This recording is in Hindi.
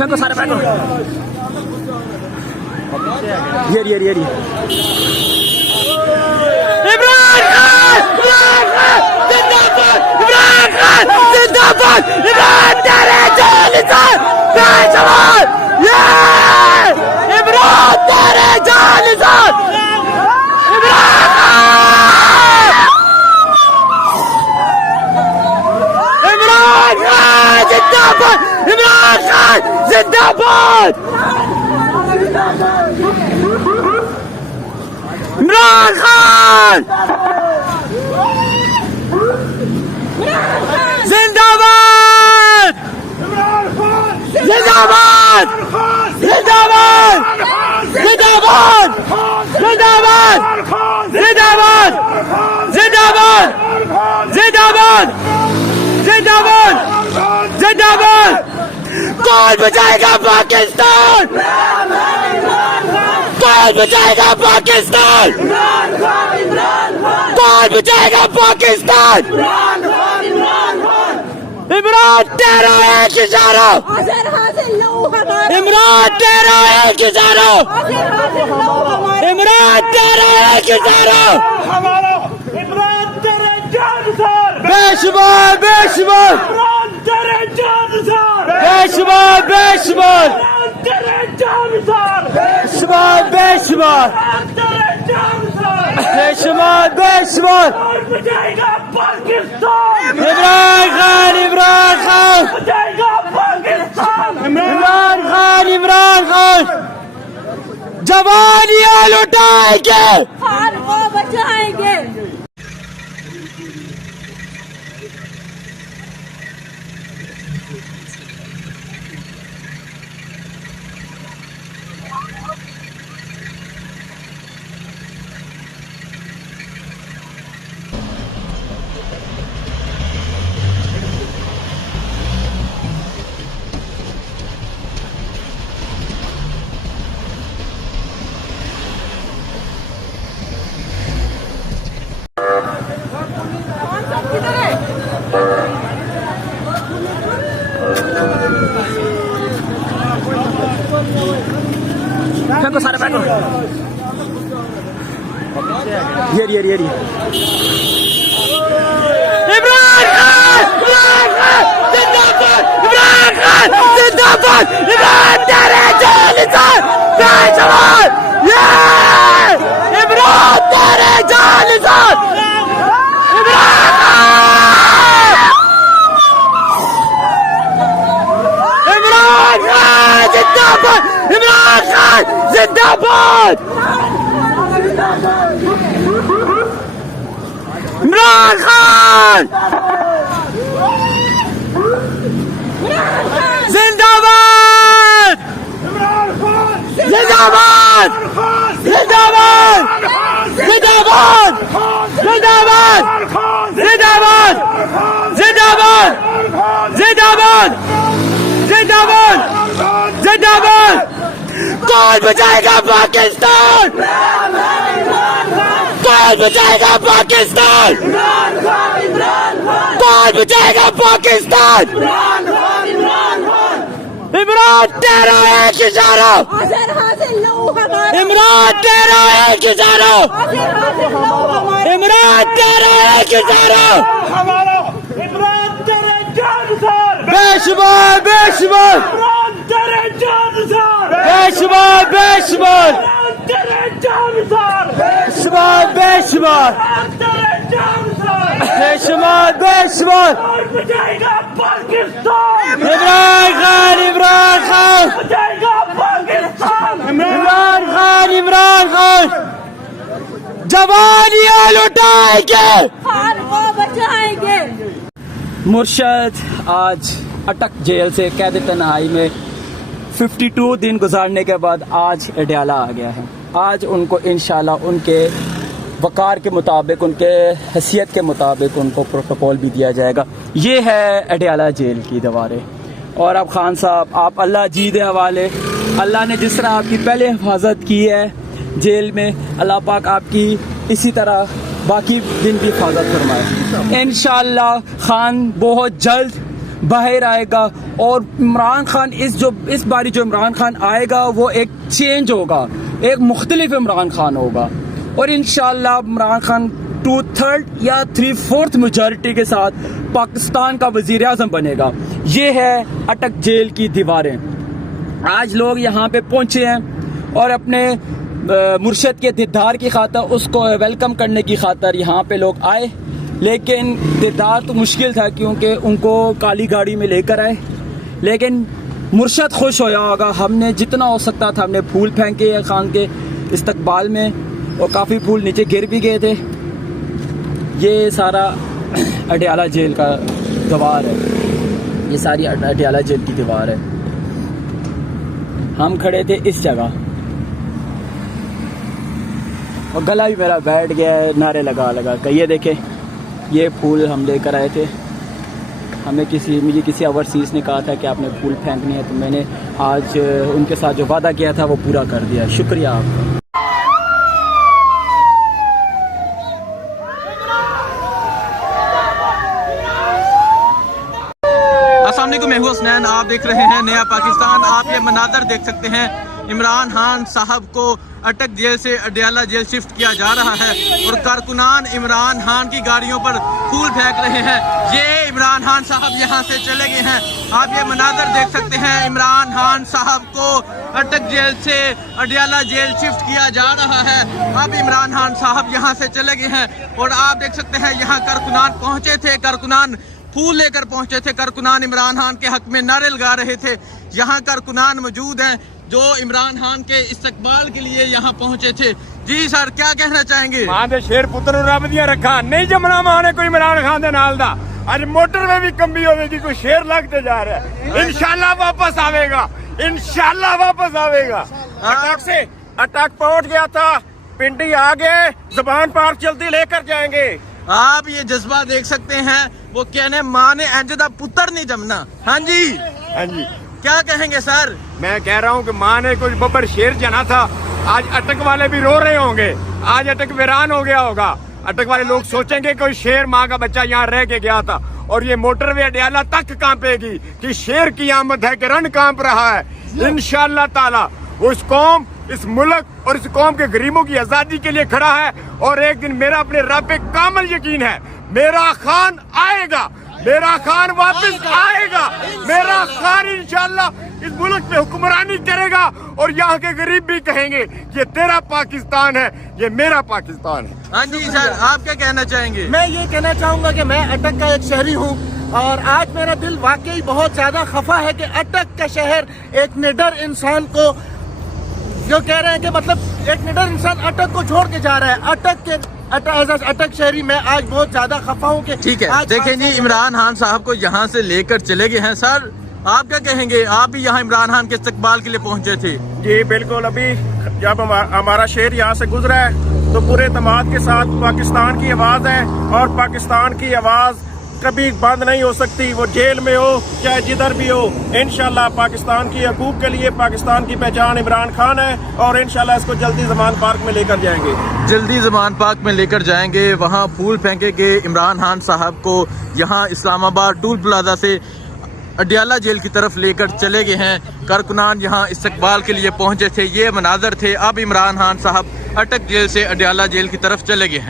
फेंको सारे फेंको। ये इमरान खान जिंदाबाद, इमरान खान जिंदाबाद, इमरान तेरे जालिम बेशुमार, ये इमरान तेरे जालिम, इमरान खान जिंदाबाद, इमरान खान जिंदाबाद, इमरान खान जिंदाबाद, जिंदाबाद, जिंदाबाद, जिंदाबाद, जिंदाबाद, जिंदाबाद, जिंदाबाद, जिंदाबाद, जिंदाबाद, जिंदाबाद। कौन बचाएगा पाकिस्तान? कौन बचाएगा पाकिस्तान? कौन बचाएगा पाकिस्तान? इमरान तेरा एक इशारा, इमरान तेरा एक इशारा, इमरान तेरा एक इशारा, बेशुमार बेशुमार, बेशुमार बेशुमार, बेशुमार बेशुमार, बेशुमार बेशुमार। इमरान खान, इमरान खान, इमरान खान, इमरान खान जवानियां लुटाएंगे, खान को बचाएंगे। फेंको सारे फेंको। ये इमरान खान, इमरान खान जिंदाबाद, इमरान खान जिंदाबाद, इमरान तेरे जालिम बेशुमार, ये इमरान तेरे जालिम, इमरान खान, इमरान खान जिंदाबाद, इमरान खान जिंदाबाद, इमरान खान जिंदाबाद, जिंदाबाद, जिंदाबाद, जिंदाबाद, जिंदाबाद, जिंदाबाद, जिंदाबाद, जिंदाबाद, जिंदाबाद, जिंदाबाद। कौन बचाएगा पाकिस्तान? कौन बचाएगा पाकिस्तान? कौन बचाएगा पाकिस्तान? इमरान तेरा एक इशारा, इमरान तेरा एक इशारा, इमरान तेरा एक इशारा, बेशुमार बेशुमार, बेशुमार बेशुमार, बेशुमार बेशुमार, बेशुमार बेशुमार। इमरान खान, इमरान खान, इमरान खान, इमरान खान जवानियां लुटाएंगे, खान को बचाएंगे। मुर्शद आज अटक जेल से कैद तन्हाई में 52 दिन गुजारने के बाद आज अडयाला आ गया है। आज उनको इंशाल्लाह उनके वकार के मुताबिक, उनके हैसियत के मुताबिक उनको प्रोटोकॉल भी दिया जाएगा। ये है अडयाला जेल की दीवारें। और अब खान साहब, आप अल्लाह जी दे हवाले, अल्लाह ने जिस तरह आपकी पहले हिफाजत की है जेल में, अल्लाह पाक आपकी इसी तरह बाकी दिन की हिफाजत फरमाए इंशाल्लाह। खान बहुत जल्द बाहर आएगा। और इमरान खान इस बारी जो इमरान खान आएगा वो एक चेंज होगा, एक मुख्तलिफ इमरान खान होगा। और इंशाल्लाह इमरान खान 2/3 या 3/4 मेजॉरिटी के साथ पाकिस्तान का वजीर आज़म बनेगा। ये है अटक जेल की दीवारें। आज लोग यहाँ पे पहुँचे हैं और अपने मुर्शद के दीदार की खातर, उसको वेलकम करने की खातर यहाँ पे लोग आए। लेकिन दीदार तो मुश्किल था क्योंकि उनको काली गाड़ी में लेकर आए। लेकिन मुर्शद खुश होया होगा। हमने जितना हो सकता था हमने फूल फेंके खान के इस्तकबाल में और काफ़ी फूल नीचे गिर भी गए थे। ये सारा अडयाला जेल का दीवार है, ये सारी अडयाला जेल की दीवार है। हम खड़े थे इस जगह और गला भी मेरा बैठ गया है नारे लगा लगा कर। ये देखें, ये फूल हम लेकर आए थे। मुझे किसी ओवरसीज़ ने कहा था कि आपने फूल फेंकने हैं, तो मैंने आज उनके साथ जो वादा किया था वो पूरा कर दिया। शुक्रिया आपका। अस्सलाम वालेकुम, मैं हूं हसनैन। आप देख रहे हैं नया पाकिस्तान। आप ये मनाज़र देख सकते हैं, इमरान खान साहब को अटक जेल से अडयाला जेल शिफ्ट किया जा रहा है और कारकुनान इमरान खान की गाड़ियों पर फूल फेंक रहे हैं। ये इमरान खान साहब यहाँ से चले गए हैं। आप ये मनाज़र देख सकते हैं, इमरान खान साहब को अटक जेल से अडयाला जेल शिफ्ट किया जा रहा है। अब इमरान खान साहब यहाँ से चले गए हैं और आप देख सकते हैं यहाँ कारकुनान पहुँचे थे, कारकुनान फूल लेकर पहुंचे थे, कारकुनान इमरान खान के हक में नारे लगा रहे थे। यहाँ कारकुनान मौजूद हैं जो इमरान खान के इस्तकबाल के लिए यहाँ पहुंचे थे। जी सर, क्या कहना चाहेंगे? मां दे शेर पुत्र रब दिया रखा नहीं जमना मां ने कोई इमरान खान दे नाल दा। आज मोटर में भी कमी होगी, कोई शेर लगते जा रहा है। इंशाल्लाह वापस आवेगा, इंशाल्लाह वापस आवेगा। अटक पहुंच गया था, पिंडी आ गए, जबान पार चलती लेकर जाएंगे। आप ये जज्बा देख सकते हैं, वो कहने माँ ने इंज दा पुत्र नहीं जमना। हाँ जी, हाँ जी, क्या कहेंगे सर? मैं कह रहा हूँ कि माँ ने कोई बब्बर शेर जना था। आज अटक वाले भी रो रहे होंगे, आज अटक वीरान हो गया होगा। अटक वाले लोग सोचेंगे कोई शेर माँ का बच्चा यहाँ रह के गया था। और ये मोटरवे अडयाला तक कांपेगी कि शेर की आमद है कि रण कांप रहा है। इंशाअल्लाह ताला वो इस कौम, इस मुल्क और इस कौम के गरीबों की आजादी के लिए खड़ा है। और एक दिन मेरा अपने रब पे कामिल यकीन है, मेरा खान आएगा, मेरा खान वापस आएगा। मेरा खान इंशाअल्लाह इस मुल्क पे हुक्मरानी करेगा और यहाँ के गरीब भी कहेंगे ये तेरा पाकिस्तान है, ये मेरा पाकिस्तान है। हाँ जी सर, आप क्या कहना चाहेंगे? मैं ये कहना चाहूँगा कि मैं अटक का एक शहरी हूँ और आज मेरा दिल वाकई बहुत ज्यादा खफा है कि अटक का शहर एक निडर इंसान को जो कह रहे हैं कि मतलब एक निडर इंसान अटक को छोड़ के जा रहा है। अटक शहरी में आज बहुत ज्यादा खफा हूँ कि ठीक है, देखें जी, इमरान खान साहब को यहाँ से लेकर चले गए हैं। सर, आप क्या कहेंगे? आप भी यहाँ इमरान खान के इस्तकबाल के लिए पहुँचे थे। जी बिल्कुल, अभी जब हमारा शेर यहाँ से गुजरा है तो पूरे तमाद के साथ पाकिस्तान की आवाज़ है और पाकिस्तान की आवाज़ कभी बंद नहीं हो सकती। वो जेल में हो चाहे जिधर भी हो, इंशाल्लाह पाकिस्तान की हकूक के लिए पाकिस्तान की पहचान इमरान खान है और इंशाल्लाह इसको जल्दी जमान पार्क में लेकर जाएंगे। जल्दी जमान पार्क में लेकर जाएंगे, वहाँ फूल फेंकेंगे। इमरान खान साहब को यहाँ इस्लामाबाद टूल प्लाजा से अडयाला जेल की तरफ लेकर चले गए हैं। कारकुनान यहाँ इस्तकबाल के लिए पहुँचे थे। ये मनाजर थे। अब इमरान खान साहब अटक जेल से अडयाला जेल की तरफ चले गए हैं।